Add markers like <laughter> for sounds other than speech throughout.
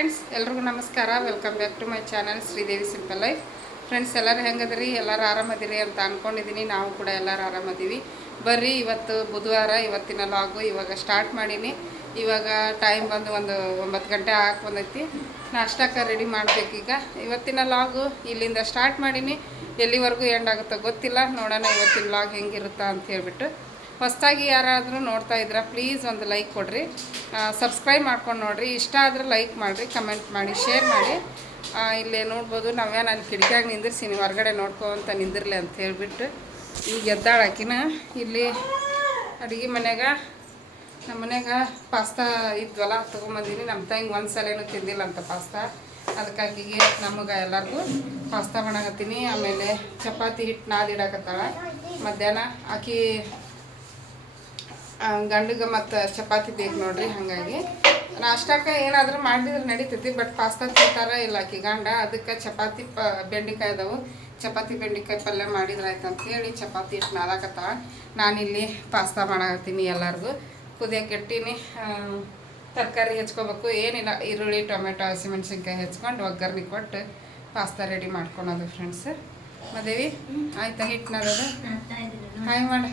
Friends ಎಲ್ರಿಗೂ ನಮಸ್ಕಾರ. Welcome back to my channel Sridevi simple life friends ಎಲ್ಲರೂ ಹೆಂಗದ್ರಿ? ಎಲ್ಲರೂ ಆರಾಮದಿರಿ ಅಂತ ಅಂದ್ಕೊಂಡಿದ್ದೀನಿ ನಾವು ಕೂಡ ಎಲ್ಲರೂ ಆರಾಮದೀವಿ. ಬರ್ರಿ, ಇವತ್ತು ಬುಧವಾರ, ಇವತ್ತಿನ ಲಾಗು ಇವಾಗ ಸ್ಟಾರ್ಟ್ ಮಾಡೀನಿ. ಇವಾಗ ಟೈಮ್ ಬಂದು ಒಂದು ಒಂಬತ್ತು ಗಂಟೆ ಹಾಕಿ ಬಂದೈತಿ. ನಾಷ್ಟಕ್ಕೆ ರೆಡಿ ಮಾಡಬೇಕೀಗ. ಇವತ್ತಿನ ಲಾಗು ಇಲ್ಲಿಂದ ಸ್ಟಾರ್ಟ್ ಮಾಡೀನಿ. ಎಲ್ಲಿವರೆಗೂ ಎಂಡ್ ಆಗುತ್ತೋ ಗೊತ್ತಿಲ್ಲ. ನೋಡೋಣ ಇವತ್ತಿನ ಲಾಗ್ ಹೆಂಗಿರುತ್ತಾ ಅಂತ ಹೇಳ್ಬಿಟ್ಟು. ಹೊಸದಾಗಿ ಯಾರಾದರೂ ನೋಡ್ತಾ ಇದ್ರೆ ಪ್ಲೀಸ್ ಒಂದು ಲೈಕ್ ಕೊಡಿರಿ. ಸಬ್ಸ್ಕ್ರೈಬ್ ಮಾಡ್ಕೊಂಡು ನೋಡಿರಿ. ಇಷ್ಟ ಆದರೆ ಲೈಕ್ ಮಾಡಿರಿ ಕಮೆಂಟ್ ಮಾಡಿ ಶೇರ್ ಮಾಡಿ. ಇಲ್ಲೇ ನೋಡ್ಬೋದು. ನಾವೇನು ಅಲ್ಲಿ ನಿಂದಿರ್ಸಿ ನಿಂದಿರ್ಸೀನಿ ಹೊರಗಡೆ ನೋಡ್ಕೊಂತ ನಿಂದಿರಲಿ ಅಂತ ಹೇಳಿಬಿಟ್ಟು ಈಗ ಎದ್ದಾಳಾಕಿನ ಇಲ್ಲಿ ಅಡುಗೆ ಮನ್ಯಾಗ ನಮ್ಮ ಮನೆಯಾಗ ಪಾಸ್ತಾ ಇದ್ವಲ್ಲ, ತೊಗೊಂಬಂದೀನಿ. ನಮ್ಮ ತಂಗಿ ಒಂದು ಸಲೇನು ತಿಂದಿಲ್ಲ ಅಂತ ಪಾಸ್ತಾ. ಅದಕ್ಕಾಗಿ ನಮಗೆ ಎಲ್ಲರಿಗೂ ಪಾಸ್ತಾ ಮಾಡಕತ್ತೀನಿ. ಆಮೇಲೆ ಚಪಾತಿ ಹಿಟ್ಟು ನಾದಿಡಕತ್ತಾಳ ಮಧ್ಯಾಹ್ನ. ಆಕಿ ಗಂಡಿಗೆ ಮತ್ತು ಚಪಾತಿ ಬೇಕು ನೋಡ್ರಿ ಹಾಗಾಗಿ. ನಾಷ್ಟಕ್ಕೆ ಏನಾದರೂ ಮಾಡಿದ್ರೆ ನಡೀತೈತಿ ಬಟ್ ಪಾಸ್ತಾ ತಿಂತಾರ ಇಲ್ಲ ಆಕಿ ಗಂಡ ಅದಕ್ಕೆ ಚಪಾತಿ ಪ ಬೆಂಡೆಕಾಯಿ ಅದಾವು. ಚಪಾತಿ ಬೆಂಡೆಕಾಯಿ ಪಲ್ಯ ಮಾಡಿದ್ರೆ ಆಯ್ತು ಅಂತ ಹೇಳಿ ಚಪಾತಿ ಇಟ್ಟು ನಾದಾಕತ್ತಾಳ. ನಾನಿಲ್ಲಿ ಪಾಸ್ತಾ ಮಾಡಾಕತ್ತೀನಿ ಎಲ್ಲರಿಗೂ. ಕುದಿಯಕ್ಕೆ ಇಟ್ಟೀನಿ ತರಕಾರಿ ಹೆಚ್ಕೋಬೇಕು. ಏನಿಲ್ಲ ಈರುಳ್ಳಿ ಟೊಮೆಟೊ ಹಸಿಮೆಣ್ಸಿನ್ಕಾಯಿ ಹೆಚ್ಕೊಂಡು ಒಗ್ಗರಣೆ ಕೊಟ್ಟು ಪಾಸ್ತಾ ರೆಡಿ ಮಾಡ್ಕೊಳೋದು ಫ್ರೆಂಡ್ಸ್ ಮದೇವಿ ಆಯ್ತಾ ಹಿಟ್ಟು ನಾದದು ಹಾಯ್ ಮಾಡ.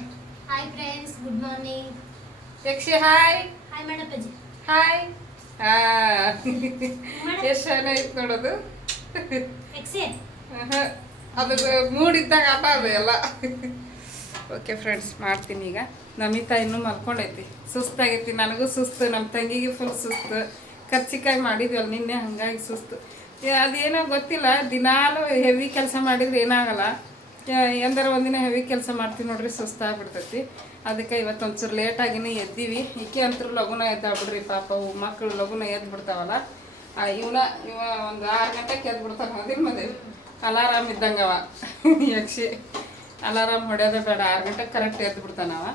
Hi friends good morning Yakshi hi hi ಮಾಡಪ್ಪಾಜಿ. Hi ಹಾ. ಎಷ್ಟು ಚೆನ್ನಾಗಿತ್ತು ನೋಡೋದು. ಆಹಾ. ಅದು ಮೂಡಿದ್ದಾಗ ಆಟ ಅದು ಎಲ್ಲ. ಓಕೆ ಫ್ರೆಂಡ್ಸ್ ಮಾಡ್ತೀನಿ ಈಗ. ನಮಿತಾ ಇನ್ನೂ ಮಲ್ಕೊಂಡೈತಿ. ಸುಸ್ತಾಗೈತಿ. ನನಗೂ ಸುಸ್ತು ನಮ್ಮ ತಂಗಿಗೆ ಫುಲ್ ಸುಸ್ತು. ಕರ್ಚಿಕಾಯಿ ಮಾಡಿದ್ವಲ್ಲ ನಿನ್ನೆ ಹಾಗಾಗಿ ಸುಸ್ತು. ಅದೇನೋ ಗೊತ್ತಿಲ್ಲ. ದಿನಾಲು ಹೆವಿ ಕೆಲಸ ಮಾಡಿದ್ರೆ ಏನಾಗಲ್ಲ. ಎಂದರ ಒಂದಿನ ಹೆವಿ ಕೆಲಸ ಮಾಡ್ತೀವಿ ನೋಡ್ರಿ ಸುಸ್ತಾಗ್ಬಿಡ್ತೈತಿ ಅದಕ್ಕೆ ಇವತ್ತು ಒಂಚೂರು ಲೇಟಾಗಿನೇ ಎದ್ದೀವಿ. ಈಕೆ ಅಂತರೂ ಲಗುನ ಎದ್ದಾಗ್ಬಿಡ್ರಿ ಪಾಪ ಮಕ್ಕಳು ಲಗುನ ಎದ್ದು ಬಿಡ್ತಾವಲ್ಲ. ಇವನ, ಇವ ಒಂದು ಆರು ಗಂಟೆಗೆ ಎದ್ದು ಬಿಡ್ತಾನೆ ಹೌದಿಲ್ಲ ಮದುವೆ ಅಲಾರಾಮ್ ಇದ್ದಂಗವ. ಯಕ್ಷಿ, ಅಲಾರಾಮ್ ಹೊಡೆಯೋದೇ ಬೇಡ. ಆರು ಗಂಟೆಗೆ ಕರೆಕ್ಟ್ ಎದ್ದು ಬಿಡ್ತಾನವ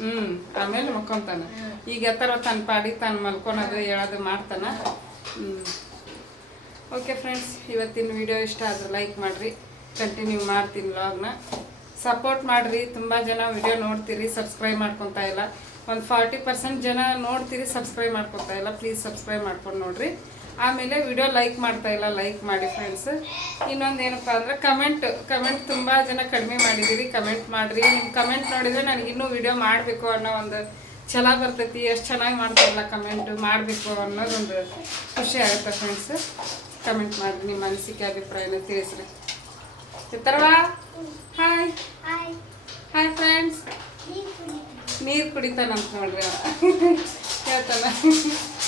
ಹ್ಞೂ ಆಮೇಲೆ ಮಕ್ಕೊಂತಾನ. ಈಗ ಎತ್ತರ ತನ್ನ ಪಾಡಿ ತಾನು ಮಲ್ಕೊಳೋದು ಹೇಳೋದು ಮಾಡ್ತಾನ. ಹ್ಞೂ ಓಕೆ ಫ್ರೆಂಡ್ಸ್, ಇವತ್ತಿನ ವಿಡಿಯೋ ಇಷ್ಟ ಆದ್ರೆ ಲೈಕ್ ಮಾಡಿರಿ. ಕಂಟಿನ್ಯೂ ಮಾಡ್ತೀನಿ ವ್ಲಾಗ್ನ ಸಪೋರ್ಟ್ ಮಾಡಿರಿ, ತುಂಬ ಜನ ವಿಡಿಯೋ ನೋಡ್ತೀರಿ ಸಬ್ಸ್ಕ್ರೈಬ್ ಮಾಡ್ಕೊತಾ ಇಲ್ಲ. ಒಂದು ಫಾರ್ಟಿ ಪರ್ಸೆಂಟ್ ಜನ ನೋಡ್ತೀರಿ ಸಬ್ಸ್ಕ್ರೈಬ್ ಮಾಡ್ಕೊತಾ ಇಲ್ಲ. ಪ್ಲೀಸ್ ಸಬ್ಸ್ಕ್ರೈಬ್ ಮಾಡ್ಕೊಂಡು ನೋಡಿರಿ. ಆಮೇಲೆ ವಿಡಿಯೋ ಲೈಕ್ ಮಾಡ್ತಾ ಇಲ್ಲ ಲೈಕ್ ಮಾಡಿ ಫ್ರೆಂಡ್ಸ್ ಇನ್ನೊಂದು ಏನಪ್ಪ ಅಂದ್ರೆ ಕಮೆಂಟ್ ಕಮೆಂಟ್ ತುಂಬ ಜನ ಕಡಿಮೆ ಮಾಡಿದ್ದೀರಿ ಕಮೆಂಟ್ ಮಾಡಿರಿ. ನಿಮ್ಮ ಕಮೆಂಟ್ ನೋಡಿದರೆ ನನಗೆ ಇನ್ನೂ ವಿಡಿಯೋ ಮಾಡಬೇಕು ಅನ್ನೋ ಒಂದು ಛಲ ಬರ್ತೈತಿ. ಎಷ್ಟು ಚೆನ್ನಾಗಿ ಮಾಡ್ತಾರಲ್ಲ ಕಮೆಂಟ್ ಮಾಡಬೇಕು ಅನ್ನೋದೊಂದು ಖುಷಿ ಆಗುತ್ತೆ ಫ್ರೆಂಡ್ಸ್ ಕಮೆಂಟ್ ಮಾಡಿರಿ, ನಿಮ್ಮ ಅನಿಸಿಕೆ, ಅಭಿಪ್ರಾಯನ ತಿಳಿಸ್ರಿ. ಚಿತ್ರವಾ? ಹಾಯ್ ಹಾಯ್ ಹಾಯ್ ಫ್ರೆಂಡ್ಸ್ ನೀರು ಕುಡಿತಾನಂತ ನೋಡ್ರಿ ಹೇಳ್ತಾನ <laughs>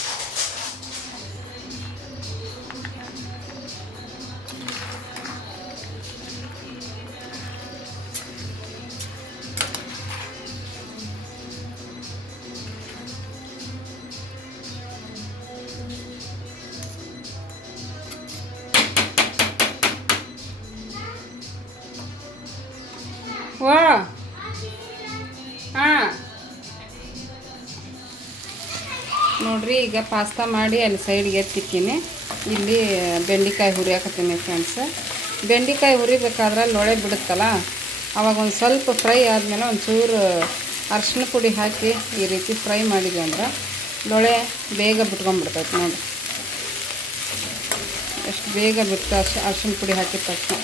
ಈಗ ಪಾಸ್ತಾ ಮಾಡಿ ಅಲ್ಲಿ ಸೈಡ್ಗೆ ಎತ್ತಿಕ್ಕೀನಿ. ಇಲ್ಲಿ ಬೆಂಡೆಕಾಯಿ ಹುರಿಯಾಕತ್ತೀನಿ ಫ್ರೆಂಡ್ಸ್ ಬೆಂಡೆಕಾಯಿ ಹುರಿಬೇಕಾದ್ರೆ ಲೊಳೆ ಬಿಡುತ್ತಲ್ಲ? ಅವಾಗ ಒಂದು ಸ್ವಲ್ಪ ಫ್ರೈ ಆದಮೇಲೆ ಒಂಚೂರು ಅರ್ಶಿನ ಪುಡಿ ಹಾಕಿ ಈ ರೀತಿ ಫ್ರೈ ಮಾಡಿದ್ವಿ ಅಂದ್ರೆ ಲೊಳೆ ಬೇಗ ಬಿಟ್ಕೊಂಡ್ಬಿಡ್ತೈತೆ ನೋಡಿ. ಎಷ್ಟು ಬೇಗ ಬಿಟ್ಟು ಅರ್ಶ ಅರ್ಶಿನ ಪುಡಿ ಹಾಕಿದ ತಕ್ಷಣ.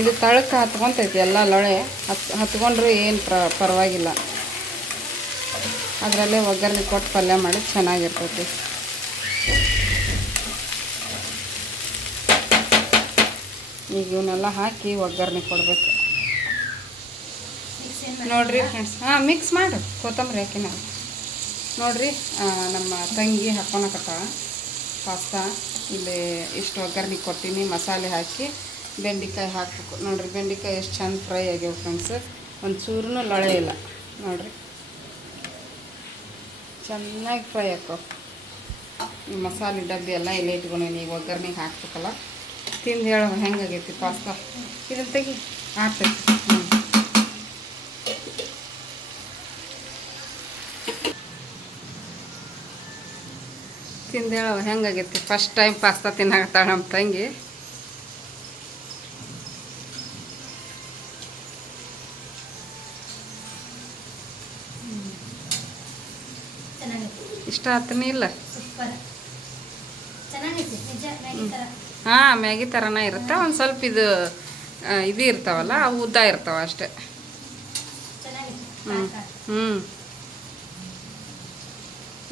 ಇದು ತಳಕ್ಕೆ ಹತ್ಕೊತೈತಿ ಎಲ್ಲ ಲೊಳೆ. ಹತ್, ಹತ್ಕೊಂಡ್ರೆ ಏನು ಪ್ರ, ಪರವಾಗಿಲ್ಲ. ಅದರಲ್ಲೇ ಒಗ್ಗರಣೆ ಕೊಟ್ಟು ಪಲ್ಯ ಮಾಡಿ ಚೆನ್ನಾಗಿರ್ತೈತಿ. ಈಗ ಇವನ್ನೆಲ್ಲ ಹಾಕಿ ಒಗ್ಗರಣೆ ಕೊಡಬೇಕು. ನೋಡ್ರಿ ಫ್ರೆಂಡ್ಸ್ ಹಾಂ ಮಿಕ್ಸ್ ಮಾಡು. ಕೊತ್ತಂಬರಿ ಹಾಕಿ ನಾವು. ನೋಡ್ರಿ ನಮ್ಮ ತಂಗಿ ಹಾಕೋಣಕ್ಕ ಪಾಸ್ತಾ. ಇಲ್ಲಿ ಇಷ್ಟು ಒಗ್ಗರಣೆ ಕೊಟ್ಟಿನಿ, ಮಸಾಲೆ ಹಾಕಿ. ಬೆಂಡೆಕಾಯಿ ಹಾಕ್ಬೇಕು. ನೋಡ್ರಿ, ಬೆಂಡೆಕಾಯಿ ಎಷ್ಟು ಚೆಂದ ಫ್ರೈ ಆಗ್ಯಾವ ಫ್ರೆಂಡ್ಸ್ ಒಂದು ಚೂರು ಲೊಳೆ ಇಲ್ಲ. ನೋಡ್ರಿ. ಚೆನ್ನಾಗಿ ಫ್ರೈ ಹಾಕೋ. ಈ ಮಸಾಲೆ ಡಬ್ಬಿ ಎಲ್ಲ ಇಲ್ಲೇ ಇಟ್ಕೊಂಡೀನಿ. ಈಗ ಒಗ್ಗರಣೆಗೆ ಹಾಕ್ಬೇಕಲ್ಲ. ತಿಂದು ಹೇಳೋ, ಹೆಂಗಾಗೈತಿ ಪಾಸ್ತಾ ಇದನ್ನು ತೆಗಿ. ಹಾಕ್ತೈತಿ ತಿಂದು ಹೇಳೋ, ಹೆಂಗಾಗೈತಿ? ಫಸ್ಟ್ ಟೈಮ್ ಪಾಸ್ತಾ ತಿನ್ನಾಕತ್ತಾಳ ನಮ್ಮ ತಂಗಿ. ಇಷ್ಟ ಆತನೇ ಇಲ್ಲ. ಹಾ ಮ್ಯಾಗಿ ತರನ ಹಾಂ ಮ್ಯಾಗಿ ಥರನೇ ಇರುತ್ತೆ? ಒಂದು ಸ್ವಲ್ಪ ಇದು ಇದು ಇರ್ತಾವಲ್ಲ ಅವು ಉದ್ದ ಇರ್ತಾವ ಅಷ್ಟೇ. ಹ್ಮ್ ಹ್ಞೂ. ಹ್ಞೂ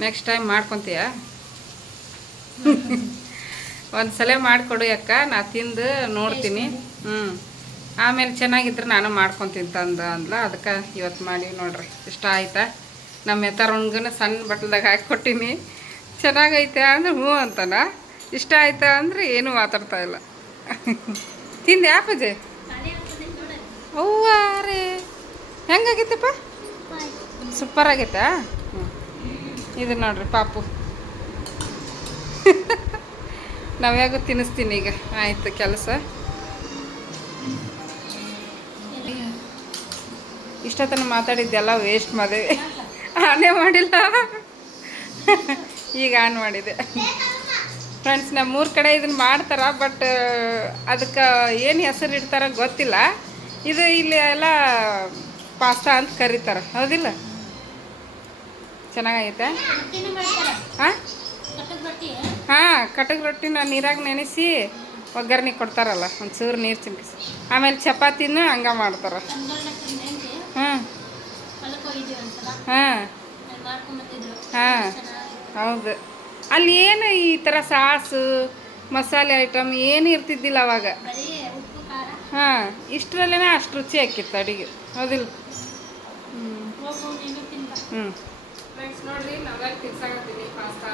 ನೆಕ್ಸ್ಟ್ ಟೈಮ್ ಮಾಡ್ಕೊತೀಯ? <laughs> ಒಂದು ಸಲ ಮಾಡಿಕೊಡು ಅಕ್ಕ ನಾ ತಿಂದು ನೋಡ್ತೀನಿ. ಹ್ಞೂ ಆಮೇಲೆ ಚೆನ್ನಾಗಿದ್ರೆ ನಾನು ಮಾಡ್ಕೊತೀನಿ ತಂದು ಅಂದ್ಲ ಅದಕ್ಕೆ ಇವತ್ತು ಮಾಡಿ ನೋಡ್ರಿ. ಇಷ್ಟ ಆಯ್ತಾ? ನಮ್ಮ ಎತ್ತರೊಣ್ಗನ ಸಣ್ಣ ಬಟ್ಲದಾಗ ಹಾಕಿ ಕೊಟ್ಟೀನಿ. ಚೆನ್ನಾಗೈತೆ ಅಂದ್ರೆ ಹ್ಞೂ ಅಂತಾನ ಇಷ್ಟ ಆಯ್ತಾ ಅಂದ್ರೆ ಏನೂ ಮಾತಾಡ್ತಾ ಇಲ್ಲ. ತಿಂದೆ ಯಾಪಜೆ. ಅವ್ವ ರೇ ಹೆಂಗಾಗಿತ್ತಪ್ಪ? ಸೂಪರ್ ಆಗೈತಾ? ಇದು ನೋಡ್ರಿ ಪಾಪು. ನಾವ್ಯಾಗೂ ತಿನ್ನಿಸ್ತೀನಿ ಈಗ. ಆಯ್ತು ಕೆಲಸ. ಇಷ್ಟೊತ್ತನ ಮಾತಾಡಿದ್ದೆಲ್ಲ ವೇಸ್ಟ್ ಮಾಡಿದೆ ಆನೇ ಮಾಡಿಲ್ಲ. ಈಗ ಆನ್ ಮಾಡಿದೆ. ಫ್ರೆಂಡ್ಸ್ ನಮ್ಮ ಮೂರು ಕಡೆ ಇದನ್ನ ಮಾಡ್ತಾರೆ ಬಟ್ ಅದಕ್ಕೆ ಏನು ಹೆಸರು ಇಡ್ತಾರ ಗೊತ್ತಿಲ್ಲ. ಇದು ಇಲ್ಲಿ ಎಲ್ಲ ಪಾಸ್ತಾ ಅಂತ ಕರೀತಾರೆ, ಹೌದಿಲ್ಲ? ಚೆನ್ನಾಗೈತೆ? ಹಾಂ ಹಾಂ, ಕಟಕ್ ರೊಟ್ಟಿನ ನೀರಾಗ ನೆನೆಸಿ ಒಗ್ಗರಣೆ ಕೊಡ್ತಾರಲ್ಲ ಒಂದು ಚೂರು ನೀರು ಚಿಮ್ಕಿಸಿ. ಆಮೇಲೆ ಚಪಾತಿನೂ ಹಂಗೆ ಮಾಡ್ತಾರೆ. ತಂದೊಳ್ಳೆ ಹಾಂ. ಹಾಂ. ಹೌದು. ಅಲ್ಲಿ ಏನು ಈ ಥರ ಸಾಸು ಮಸಾಲೆ ಐಟಮ್ ಏನು ಇರ್ತಿದ್ದಿಲ್ಲ ಅವಾಗ? ಬರೀ ಉಪ್ಪು ಖಾರ ಹಾಂ. ಇಷ್ಟರಲ್ಲೇ ಅಷ್ಟು ರುಚಿ ಹಾಕಿತ್ತು ಅಡುಗೆ. ಹೌದಿಲ್ಲ? ಹ್ಞೂ ಹ್ಞೂ ಫ್ರೆಂಡ್ಸ್ ನೋಡ್ರಿ ನಾವೆಲ್ಲ ತಿನ್ಸಾಕತ್ತೀನಿ ಪಾಸ್ತಾ.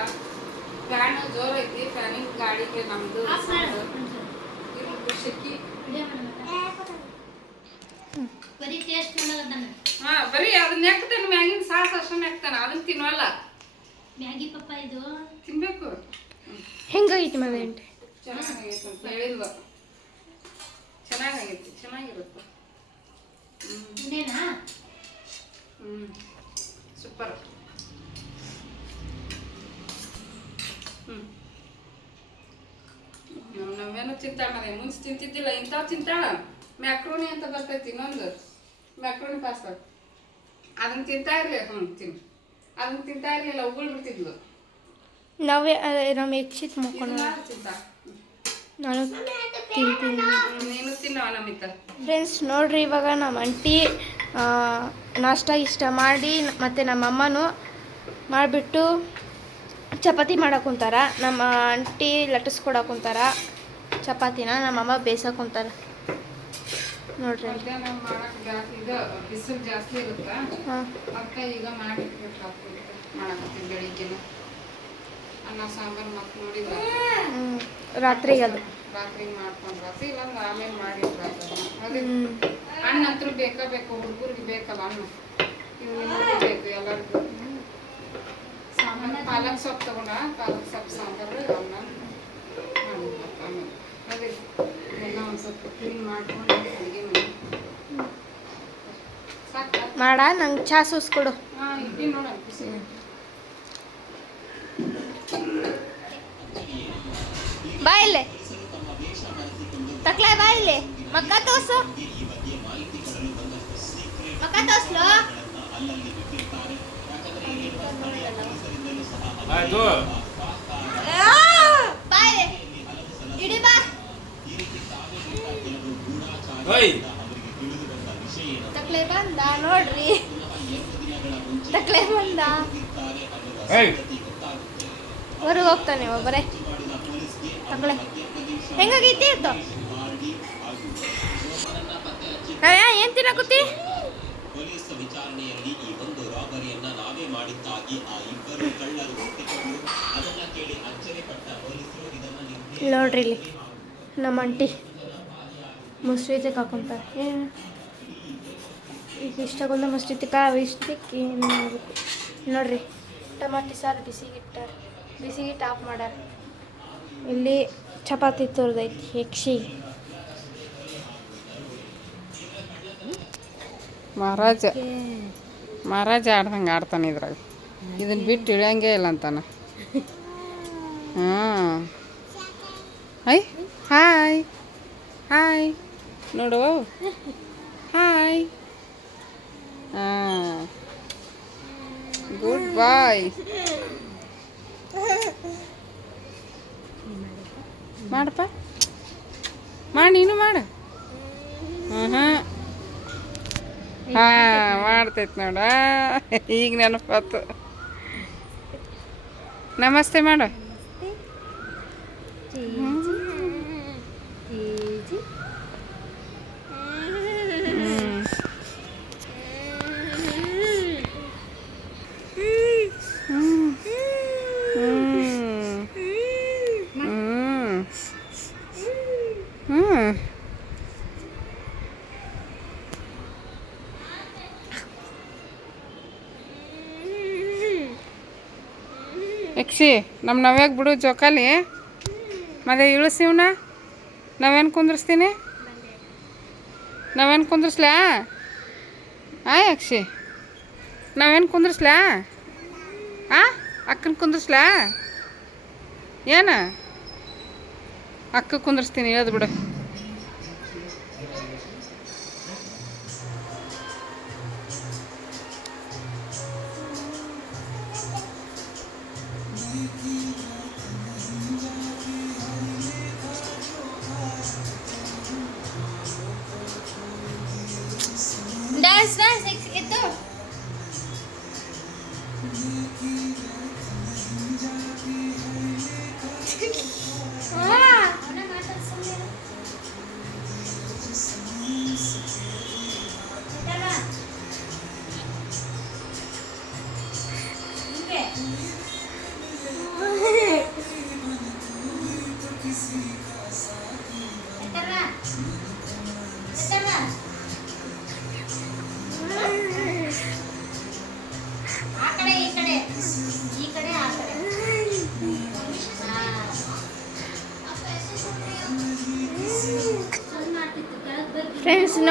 ಫ್ಯಾನ್ ಜೋರ್ ಐತಿ ಫ್ಯಾನಿಂಗ್ ಗಾಡಿಗೆ ನಮ್ಮದು ಮಾಡು ಶೆಕಿ ವಿಡಿಯೋ ಮಾಡಬೇಕ ಬರೀ ಟೇಸ್ಟ್ ಮಾಡಲ್ಲ ಹಾ ಬರೀ ಅದನ್ನ ನೆಕ್ತಾನೆ ಮ್ಯಾಗಿನ ಸಾಸ್ ಅಷ್ಟು ನೆಕ್ತಾನೆ ಅದನ್ನ ತಿನ್ನೋಲ್ಲ. ಮ್ಯಾಗಿ ಪಪ್ಪ ಇದು. ತಿನ್ಬೇಕು. ಹೆಂಗಾಗೈತಿ ಮನೆ ಅಂತ ಚೆನ್ನಾಗೈತೆ ಅಂತ ಹೇಳಿದ್ವ ಚೆನ್ನಾಗೈತಿ ಚೆನ್ನಾಗಿರುತ್ತೆ. ಹ್ಞೂ ಇನ್ನೇನಾ ಹ್ಞೂ ಸೂಪರ್. ಹ್ಞೂ ನಾವೇನು ತಿಂತಾಳೆ ತಿಂತಾಳ ಮನೆ ಮುಂಚೆ ತಿಂತಿದ್ದಿಲ್ಲ ಇಂಥವು ತಿಂತಾಳ? ಮ್ಯಾಕ್ರೋನಿ ಅಂತ ಬರ್ತೈತಿ ಇನ್ನೊಂದು ಮ್ಯಾಕ್ರೋನಿ ಪಾಸ್ತಾ ಅದನ್ನ ತಿಂತಾ ಇರಲಿ ಹ್ಞೂ ತಿನ್ನು ಅದನ್ನ ತಿಂತಾ ಇರಲಿಲ್ಲ ಉಗುಳ್ ಬಿಡ್ತಿದ್ಲು ನಾವೇ ಅದೇ ನಮ್ಮ ಹೆಚ್ಚಿತ್ ಮುಕ್ಕೊಂಡು ತಿಂತಾ ನಾನು ತಿಂತೀನಿ ನೀನು ತಿನ್ನವ ನಮಿತ ಫ್ರೆಂಡ್ಸ್ ನೋಡ್ರಿ ಇವಾಗ ನಮ್ಮ ಆಂಟಿ ನಾಷ್ಟ ಇಷ್ಟ ಮಾಡಿ ಮತ್ತು ನಮ್ಮ ಅಮ್ಮನೂ ಮಾಡಿಬಿಟ್ಟು ಚಪಾತಿ ಮಾಡಕ್ಕೆ ಕುಂತಾರ. ನಮ್ಮ ಆಂಟಿ ಲಟ್ಟಿಸ್ಕೊಡಕ್ಕೆ ಕುಂತಾರ. ಚಪಾತಿನ ನಮ್ಮ ಅಮ್ಮ ಬೇಯಿಸೋಕೆ ಕುಂತಾರ. ನೋಡ್ರಿ. ಮಧ್ಯಾಹ್ನ ಮಾಡಕ್ ಜಾಸ್ತಿ ಇದು ಬಿಸಿಲು ಜಾಸ್ತಿ ಇರುತ್ತಾ. ಹಾಂ. ಅದಕ್ಕೆ ಈಗ ಮಾಡಿಟ್ಬೇಕಾಗ್ತದೆ ಮಾಡಕತ್ತೀನಿ ಬೆಳಿಗ್ಗೆನ. ಅನ್ನ ಸಾಂಬಾರು ಮತ್ತೆ ನೋಡಿಲ್ಲ ಹ್ಞೂ ರಾತ್ರಿಗೆ ಅದು. ರಾತ್ರಿ ಮಾಡ್ಕೊಂಡು ರಾತ್ರಿ ಇಲ್ಲಾಂದ್ರೆ ಆಮೇಲೆ ಮಾಡಿಟ್ರಾಗ್ತದೆ ಅದೇ ಹ್ಞೂ ಹತ್ರ ಬೇಕಾ ಬೇಕು? ಹುಡುಗರಿಗೆ ಬೇಕಲ್ಲ ಹಣ್ಣು ಇವು ಬೇಕು ಎಲ್ಲರಿಗೂ. ಸಾಂಬಾರು ಪಾಲಕ್ ಸೊಪ್ಪು ತಗೊಂಡ? ಪಾಲಕ್ ಸೊಪ್ಪು ಸಾಂಬಾರು ಅನ್ನ. ಮಾಡಿದ್ವಿ ಆಮೇಲೆ ಅದೇ. ಎಲ್ಲ ಒಂದು ಸ್ವಲ್ಪ ಕ್ಲೀನ್ ಮಾಡ್ಕೊಂಡು ಅಡುಗೆ ಮಾಡಿ. ಸಾಕಾ ಮಾಡ ನಂಗೆ ಚಾ ಸೂಸ್ಕೊಡು. ಹಾಂ ಇಡ್ಲಿ ನೋಡೋಣ ಬಿಸಿ ಬಾ ಇಲ್ಲಿ. ತಕ್ಲೆ ಬಾ ಇಲ್ಲಿ. ಮಕ್ಕ ತೋರ್ಸು. ಮಕ್ಕ ತೋರ್ಸ್ಲು. ಆಯ್ತು ಬಾ ಇಲ್ಲಿ ಇಡಿ ಬಾ ಓಯ್ ತಕ್ಲೆ ಬಂದ ನೋಡ್ರಿ. ತಕ್ಲೆ ಬಂದ. ಹೊರಗೆ ಹೋಗ್ತಾನೆ ಒಬ್ಬರೇ ತಕ್ಲೆ. ಹೆಂಗಾಗೈತಿ ಅದು ಏನ್ ತಿನ್ನಕುತ್ತಿ? ಪೊಲೀಸ್ ವಿಚಾರಣೆಯಲ್ಲಿ ಈ ಒಂದು ರಾಬರಿಯನ್ನ ನಾವೇ ಮಾಡಿದ್ದಾಗಿ ಆ ಇಬ್ಬರು ಕಳ್ಳರು ಒಪ್ಪಿಕೊಂಡ್ರು ಅದನ್ನ ಕೇಳಿ ಅಚ್ಚರಿಪಟ್ಟ ಪೊಲೀಸರು ಇದನ್ನ ನೋಡ್ರಿ ಇಲ್ಲಿ ನಮ್ಮ ಅಂಟಿ ಮುಸ್ರಿ ಹಾಕೊಂತಾರೆ. ಏನು? ಈಗ ಇಷ್ಟಾಗೊಂದ ಮುಸ್ರಿ ತಿಕ್ಕ ಇಷ್ಟಕ್ಕೆ ಏನು ಮಾಡಬೇಕು? ನೋಡ್ರಿ. ಟಮಾಟಿ ಸಾರು ಬಿಸಿಗಿಟ್ಟಾರ. ಬಿಸಿಗಿಟ್ಟು ಆಫ್ ಮಾಡ್ಯಾರ. ಇಲ್ಲಿ ಚಪಾತಿ ತೋರ್ದೈತಿ ಯಕ್ಷಿ. ಮಹಾರಾಜ. ಮಹಾರಾಜ ಆಡ್ದಂಗೆ ಆಡ್ತಾನೆ ಇದ್ರಾಗ. ಇದನ್ನ ಬಿಟ್ಟು ಇಳಿಯಂಗೇ ಇಲ್ಲ ಅಂತಾನೆ. ಹಾಂ ಐ ಹಾಯ್. ಹಾಯ್. ನೋಡು. ಹಾಯ್ ಹಾಂ. ಗುಡ್ ಬಾಯ್ ಮಾಡಪ್ಪ. ಮಾಡಿ ನೀನು ಮಾಡು. ಹ್ಞೂ ಹ್ಞೂ ಹಾಂ ಮಾಡ್ತೈತೆ ನೋಡ. ಈಗ ನೆನಪಾತು. ನಮಸ್ತೆ ಮಾಡು. ಹ್ಮ್. ಹ್ಮ್. ಹ್ಮ್. ಹ್ಮ್. ಹ್ಮ್. ಯಕ್ಷಿ ನಮ್ಮ ನವ್ಯಾಗ ಬಿಡು ಜೋಕಾಲಿ. ಮತ್ತೆ ಇಳಿಸಿವ್ನ ನಾವೇನು ಕುಂದ್ರಿಸ್ತೀನಿ? ನಾವೇನು ಕುಂದ್ರಿಸ್ಲಾ? ಆ ಅಕ್ಷಿ. ನಾವೇನು ಕುಂದ್ರಿಸ್ಲಾ? ಆ, ಅಕ್ಕನ ಕುಂದ್ರಿಸ್ಲಾ? ಏನ? ಅಕ್ಕ ಕುಂದ್ರಿಸ್ತೀನಿ ಇಳದು ಬಿಡು.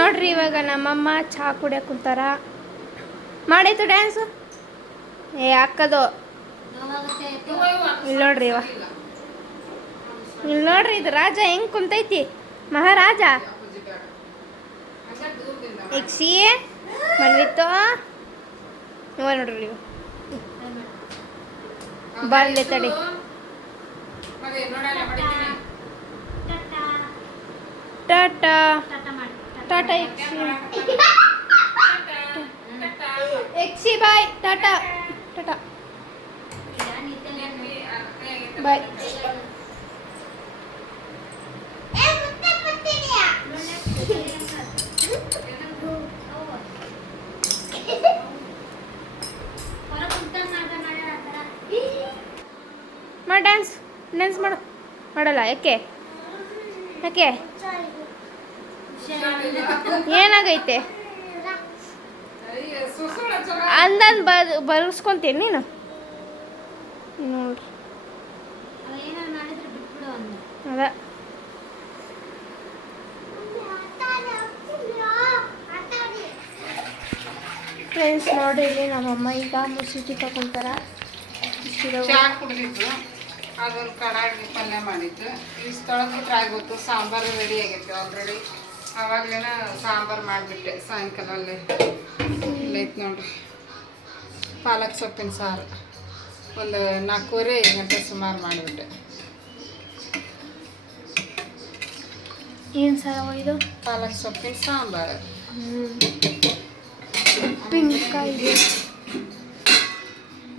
ನೋಡ್ರಿ ಇವಾಗ ನಮ್ಮಮ್ಮ ಚಹಾ ಕುಡಿಯಕ್ಕೆ ಕುಂತಾರ. ಮಾಡಿತು ಡ್ಯಾನ್ಸು ಏ ಅಕ್ಕದು. ಇಲ್ಲಿ ನೋಡ್ರಿ ಇವ. ಇಲ್ಲಿ ನೋಡ್ರಿ ಇದು ರಾಜ ಹೆಂಗ್ ಕುಂತೈತಿ? ಮಹಾರಾಜ. ಎಕ್ಸಿ ಬಂದಿತ್ತು ಇವ ನೋಡ್ರಿ ಬರ್ಲಿ ತಡಿ. ಟಾಟಾ. ಟಾಟಾ. ಟಾಟಾ ಮಾಡಿ ಟಾಟಾ ಎಕ್ಸಿ ಎಕ್ಸಿ ಬಾಯ್ ಟಾಟಾ ಟಾಟಾ ಈಗ ನಿತ್ಯ ಬಾಯ್ ಹೊರ ಕುಂತಾನ ನಾಟ ಮಾಡ್ಯಾರ ಆ ಥರ. ಮಾಡಿ ಡ್ಯಾನ್ಸ್ ಡ್ಯಾನ್ಸ್ ಮಾಡು ಮಾಡಲ್ಲ ಯಾಕೆ ಯಾಕೆ ಏನಾಗೈತೆ? ಅಂದನ್ ಬರ್, ಬರ್ಸ್ಕೊಂತೀನಿ ನೀನು. ನೋಡ್ರಿ. ಅಂದ. ಫ್ರೆಂಡ್ಸ್ ನೋಡ್ರಿ ನಮ್ಮಮ್ಮ ಈಗ ಮುಸುಟಿ ತಗೊಂತಾರ ಅದೊಂದು ಕಡಾಯಿ ಪಲ್ಯ ಮಾಡಿದ್ದು. ಇಷ್ಟೊಳಗೆ ಟ್ರೈ ಗೊತ್ತು ಸಾಂಬಾರು ರೆಡಿ ಆಗೈತೆ ಆಲ್ರೆಡಿ ಆವಾಗಲೇ ಸಾಂಬಾರು ಮಾಡಿಬಿಟ್ಟೆ. ಸಾಯಂಕಾಲ ಅಲ್ಲೇ ಇಲ್ಲೈತೆ ನೋಡ್ರಿ. ಪಾಲಕ್ ಸೊಪ್ಪಿನ ಸಾರು. ಒಂದು ನಾಲ್ಕೂವರೆ ಐದು ಗಂಟೆ ಸುಮಾರು ಮಾಡಿಬಿಟ್ಟೆ. ಏನು ಸಾರು ಇದು? ಪಾಲಕ್ ಸೊಪ್ಪಿನ ಸಾಂಬಾರು.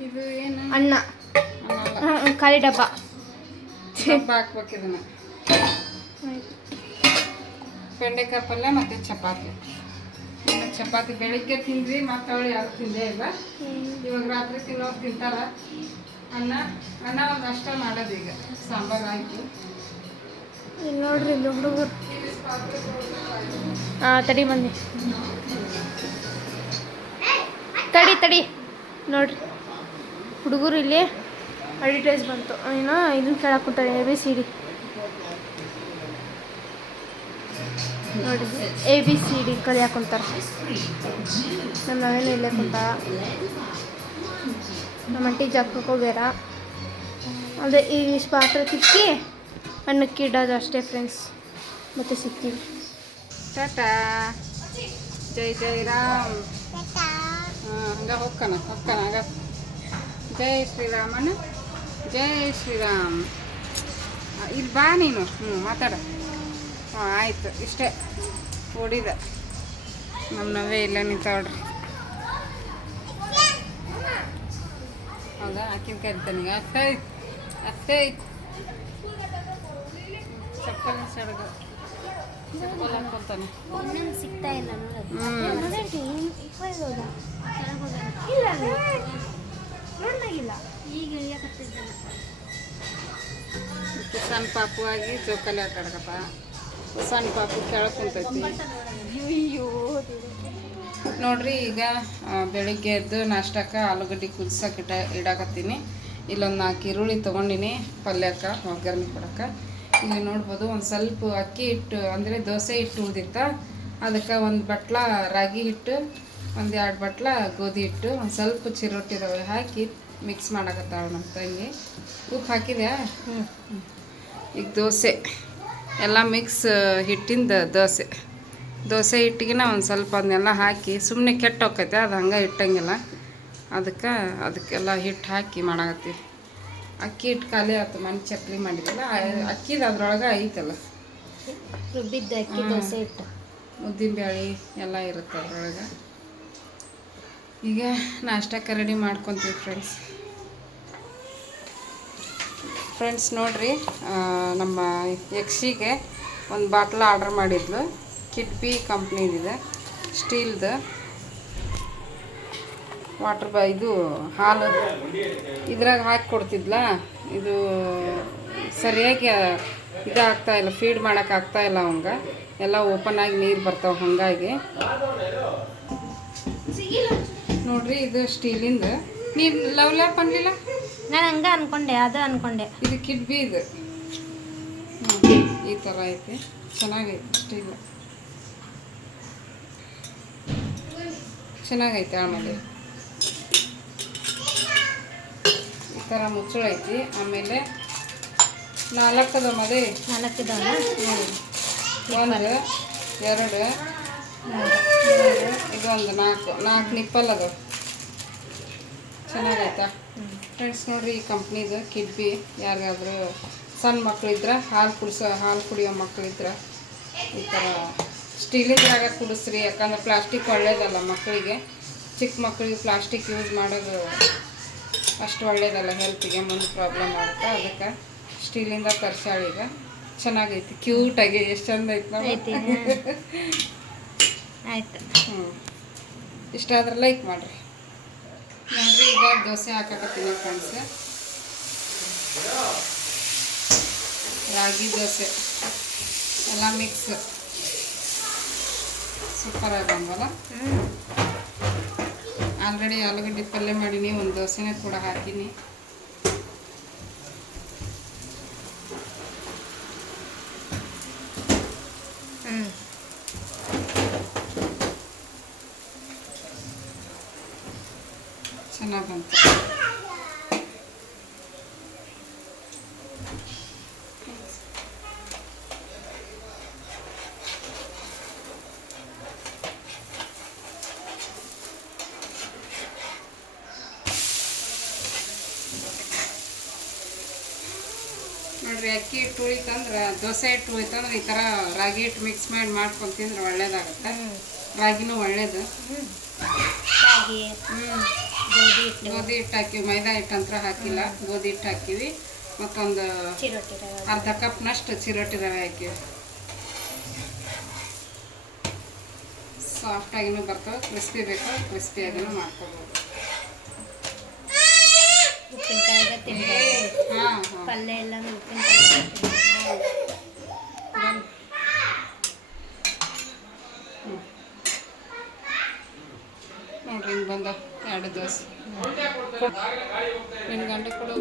ಇದು. ಏನು? ಅನ್ನ. ಕಾಲಿ ಖಾಲಿ ಡಬ್ಬ. ಸೊಪ್ಪು ಹಾಕ್ಬೇಕು ಇದನ್ನು. ಬೆಂಡೆಕಾಯಿ ಪಲ್ಯ ಮತ್ತು ಚಪಾತಿ. ಚಪಾತಿ ಬೆಳಿಗ್ಗೆ ತಿಂದ್ರಿ ಮತ್ತೆ ಅವಳು ಯಾರು ತಿಂದೇ ಇಲ್ಲ. ಇವಾಗ ರಾತ್ರಿ ತಿನ್ನೋರು ತಿಂತಾರ. ಅನ್ನ ಅನ್ನ ಒಂದು ಅಷ್ಟ ಮಾಡೋದು ಈಗ, ಸಾಂಬಾರು ಆಯ್ತು. ನೋಡ್ರಿ ಹುಡುಗರು. ಹಾಂ ತಡಿ ಬನ್ನಿ ತಡಿ ತಡಿ. ನೋಡ್ರಿ. ಹುಡುಗರು ಇಲ್ಲಿ ಅಡ್ವರ್ಟೈಸ್ ಬಂತು. ಏನೋ, ಇದನ್ನ ಕೇಳಕ್ಕೆ ಕುಂತಾರೆ, ಎ, ಬಿ, ಸಿ, ಡಿ. ನೋಡಿದ್ರಿ ಎ ಬಿ ಸಿ ಡಿ ಕಲಿಯಾಕ ಕುಂತಾರ. ನಮ್ಮ ನಾವೇನು ಇಲ್ಲೇ ಕುಂತಾರ. ನಮ್ಮ ಅಂಟಿ ಜಾಗಕ್ಕೆ ಹೋಗ್ಯಾರ. ಅದೇ ಈ ಪಾತ್ರ ತಿಕ್ಕಿ ಅನ್ನಕ್ಕೆ ಇಡೋದು ಅಷ್ಟೇ ಫ್ರೆಂಡ್ಸ್ ಮತ್ತೆ ಸಿಕ್ತೀವಿ ಟಾಟಾ. ಜೈ ಜೈ ರಾಮ್. ಹಂಗ ಹೊಕ್ಕನ ಹೊಕ್ಕನ ಹಂಗ ಜೈ ಶ್ರೀರಾಮನ ಜೈ ಶ್ರೀರಾಮ್. ಇಲ್ಲಿ ಬಾ ನೀನು. ಹ್ಞೂ ಮಾತಾಡ. ಹಾಂ ಆಯ್ತು ಇಷ್ಟೇ. ಓಡಿದ ನಮ್ಮ ನವೇ ಇಲ್ಲ ನಿಂತವಡ್ರಿ ಹೌದಾ? ಆಕಿನ ಕರಿತಾನೀಗ ಅಷ್ಟೇ ಅಷ್ಟೇ ಚಪ್ಪಲ್ ಸಡಗ ಚಪ್ಪಲ್ ಇನ್ನೊಂದು ಸಿಗ್ತಾ ಇಲ್ಲ ನೋಡ್ದಾಗಿಲ್ಲ. ಈಗ ಇಳಿಯಕತ್ತಿದ್ದಾನೆ ಸಣ್ಣ ಪಾಪು ಆಗಿ ಜೋಕಾಲಿ ಆಟ ಆಡಕತ್ತ ಸಣ್ಣ ಪಾಪು ಕೆಳಗೆ ಕುಂತೈತಿ ಅಯ್ಯೋ ನೋಡ್ರಿ ಈಗ ಬೆಳಿಗ್ಗೆ ಎದ್ದು ನಾಷ್ಟಕ್ಕೆ ಆಲೂಗಡ್ಡೆ ಕುದಿಸಕ್ಕೆ ಇಟ ಇಡಾಕತ್ತೀನಿ. ಇಲ್ಲೊಂದು ನಾಲ್ಕು ಈರುಳ್ಳಿ ತೊಗೊಂಡಿನಿ ಪಲ್ಯಕ್ಕೆ ಒಗ್ಗರಣೆ ಕೊಡಕ್ಕೆ. ಇಲ್ಲಿ ನೋಡ್ಬೋದು ಒಂದು ಸ್ವಲ್ಪ ಅಕ್ಕಿ ಹಿಟ್ಟು ಅಂದರೆ ದೋಸೆ ಹಿಟ್ಟು ಉಳಿದಿತ್ತ. ಅದಕ್ಕೆ ಒಂದು ಬಟ್ಲ ರಾಗಿ ಹಿಟ್ಟು ಒಂದು ಎರಡು ಬಟ್ಲ ಗೋಧಿ ಹಿಟ್ಟು ಒಂದು ಸ್ವಲ್ಪ ಚಿರೋಟಿ ರವೆ ಹಾಕಿ ಮಿಕ್ಸ್ ಮಾಡಕತ್ತಾಳ ನಮ್ಮ ತಂಗಿ. ಉಪ್ಪು ಹಾಕಿದ್ಯಾ? ಹ್ಞೂ ಈಗ ದೋಸೆ. ಎಲ್ಲ ಮಿಕ್ಸ್ ಹಿಟ್ಟಿಂದ ದೋಸೆ. ದೋಸೆ ಹಿಟ್ಟಿಗೆ ಒಂದು ಸ್ವಲ್ಪ ಅದನ್ನೆಲ್ಲ ಹಾಕಿ ಸುಮ್ಮನೆ ಕೆಟ್ಟ ಹೋಗ್ತೈತೆ ಅದು ಹಂಗೆ ಇಟ್ಟಂಗಿಲ್ಲ. ಅದಕ್ಕೆ ಅದಕ್ಕೆಲ್ಲ ಹಿಟ್ಟು ಹಾಕಿ ಮಾಡಾಕತ್ತೀವಿ. ಅಕ್ಕಿ ಹಿಟ್ಟು ಖಾಲಿ ಆಯ್ತು ಮನೆ ಚಕ್ಲಿ ಮಾಡಿದ್ದಲ್ಲ ಅಕ್ಕಿದು ಅದ್ರೊಳಗೆ ಐತಲ್ಲ. ರುಬ್ಬಿದ್ದ ಅಕ್ಕಿ ದೋಸೆ ಹಿಟ್ಟು. ಉದ್ದಿನ ಬೇಳೆ ಎಲ್ಲ ಇರುತ್ತೆ ಅದ್ರೊಳಗೆ. ಈಗ ನಾಷ್ಟಕ್ಕೆ ರೆಡಿ ಮಾಡ್ಕೊತೀವಿ ಫ್ರೆಂಡ್ಸ್ ಫ್ರೆಂಡ್ಸ್ ನೋಡಿರಿ ನಮ್ಮ ಯಕ್ಷಿಗೆ ಒಂದು ಬಾಟ್ಲ ಆರ್ಡರ್ ಮಾಡಿದ್ಲು. ಕಿಡ್ಬಿ ಕಂಪ್ನಿದಿದೆ ಸ್ಟೀಲ್ದು ವಾಟರ್ ಬಾ ಇದು, ಹಾಲು. ಇದ್ರಾಗ ಹಾಕಿ ಕೊಡ್ತಿದ್ಲ? ಇದು ಸರಿಯಾಗಿ ಇದಾಗ್ತಾ ಇಲ್ಲ ಫೀಡ್ ಮಾಡೋಕೆ ಆಗ್ತಾ ಇಲ್ಲ ಅವಂಗೆ. ಎಲ್ಲ ಓಪನ್ ಆಗಿ ನೀರು ಬರ್ತಾವೆ ಹಾಗಾಗಿ. ನೋಡ್ರಿ, ಇದು ಸ್ಟೀಲಿಂದು ನೀರು ಲವ್ ಲ್ಯಾಪ್ ಅನ್ಲಿಲ್ಲ ನಾನು ಹಂಗ ಅನ್ಕೊಂಡೆ ಅದು ಅನ್ಕೊಂಡೆ. ಇದು ಕಿಡ್ಬಿ ಇದು. ಈ ಥರ ಐತಿ. ಚೆನ್ನಾಗೈತಿ ಸ್ಟೀಲ್. ಚೆನ್ನಾಗೈತೆ ಆಮೇಲೆ. ಈ ಥರ ಮುಚ್ಚಳ ಐತಿ ಆಮೇಲೆ ನಾಲ್ಕದ ಮದೆ ನಾಲ್ಕದ ಒಂದು ಎರಡು ಇದೊಂದು ನಾಲ್ಕು. ನಾಲ್ಕು ನಿಪ್ಪಲ್ ಅದು ಚೆನ್ನಾಗೈತಾ? ಫ್ರೆಂಡ್ಸ್ ನೋಡಿರಿ ಈ ಕಂಪ್ನಿದು ಕಿಡ್ಬಿ ಯಾರಿಗಾದ್ರೂ ಸಣ್ಣ ಮಕ್ಕಳು ಇದ್ರೆ ಹಾಲು ಕುಡಿಸೋ ಹಾಲು ಕುಡಿಯೋ ಮಕ್ಕಳು ಇದ್ರೆ ಈ ಥರ ಸ್ಟೀಲಿಂದ್ರಾಗ ಕುಡಿಸ್ರಿ ಯಾಕಂದ್ರೆ ಪ್ಲಾಸ್ಟಿಕ್ ಒಳ್ಳೇದಲ್ಲ ಮಕ್ಕಳಿಗೆ ಚಿಕ್ಕ ಮಕ್ಕಳಿಗೆ ಪ್ಲಾಸ್ಟಿಕ್ ಯೂಸ್ ಮಾಡೋದು ಅಷ್ಟು ಒಳ್ಳೇದಲ್ಲ ಹೆಲ್ತಿಗೆ ಮುಂದೆ ಪ್ರಾಬ್ಲಮ್ ಆಗುತ್ತೆ. ಅದಕ್ಕೆ ಸ್ಟೀಲಿಂದ ತರ್ಸಾಳೀಗ ಚೆನ್ನಾಗೈತಿ ಕ್ಯೂಟಾಗಿ ಎಷ್ಟು ಚಂದ ಐತಿ ನಾವು ಆಯ್ತು <laughs> ಹ್ಞೂ ಇಷ್ಟ ಆದ್ರೆ ಲೈಕ್ ಮಾಡಿರಿ. ನೋಡ್ರಿ ಈಗ ದೋಸೆ ಹಾಕಕತ್ತೀನಿ ಫ್ರೆಂಡ್ಸ್ ರಾಗಿ ದೋಸೆ. ಎಲ್ಲ ಮಿಕ್ಸ್ ಸೂಪರ್ ಆಗಿ ಬಂದಲ್ಲ ಆಲ್ರೆಡಿ ಆಲೂಗಡ್ಡೆ ಪಲ್ಯ ಮಾಡೀನಿ ಒಂದು ದೋಸೆನೇ ಕೂಡ ಹಾಕೀನಿ. ಚೆನ್ನಾಗಿ ಬಂತು ನೋಡ್ರಿ ಅಕ್ಕಿ ಹಿಟ್ಟು ಉಳಿತಂದ್ರೆ ದೋಸೆ ಹಿಟ್ಟು ಉಳಿತಂದ್ರೆ ಈ ಥರ ರಾಗಿ ಹಿಟ್ಟು ಮಿಕ್ಸ್ ಮಾಡಿ ಮಾಡ್ಕೊಂಡು ತಿಂದ್ರೆ ಒಳ್ಳೇದಾಗುತ್ತೆ. ರಾಗಿನೂ ಒಳ್ಳೇದು. ಹ್ಞೂ ಗೋಧಿ ಹಿಟ್ಟು. ಗೋಧಿ ಹಿಟ್ಟು ಹಾಕಿವಿ. ಮೈದಾ ಹಿಟ್ಟು ಅಂತ ಹಾಕಿಲ್ಲ. ಗೋಧಿ ಹಿಟ್ಟು ಹಾಕಿವಿ. ಮತ್ತೊಂದು ಚಿರೋಟಿ ರವೆ ಅರ್ಧ ಕಪ್ನಷ್ಟು ಚಿರೋಟಿ ರವೆ ಹಾಕಿವಿ. ಸಾಫ್ಟಾಗಿನೂ ಬರ್ತವೆ. ಕ್ರಿಸ್ಪಿ ಬೇಕು. ಕ್ರಿಸ್ಪಿಯಾಗಿನೂ ಮಾಡ್ಕೋಬೋದು. ಉಪ್ಪಿನಕಾಯಿಗೆ ತಿನ್ಬೋದು. ಹಾಂ ಪಲ್ಯ ಉಪ್ಪಿನಕಾಯಿ ನೋಡ್ರಿ ಹಿಂಗೆ ಬಂದ. ಎರಡು ದೋಸೆ ಗಂಟೆ ಗಂಡ ಕೊಡು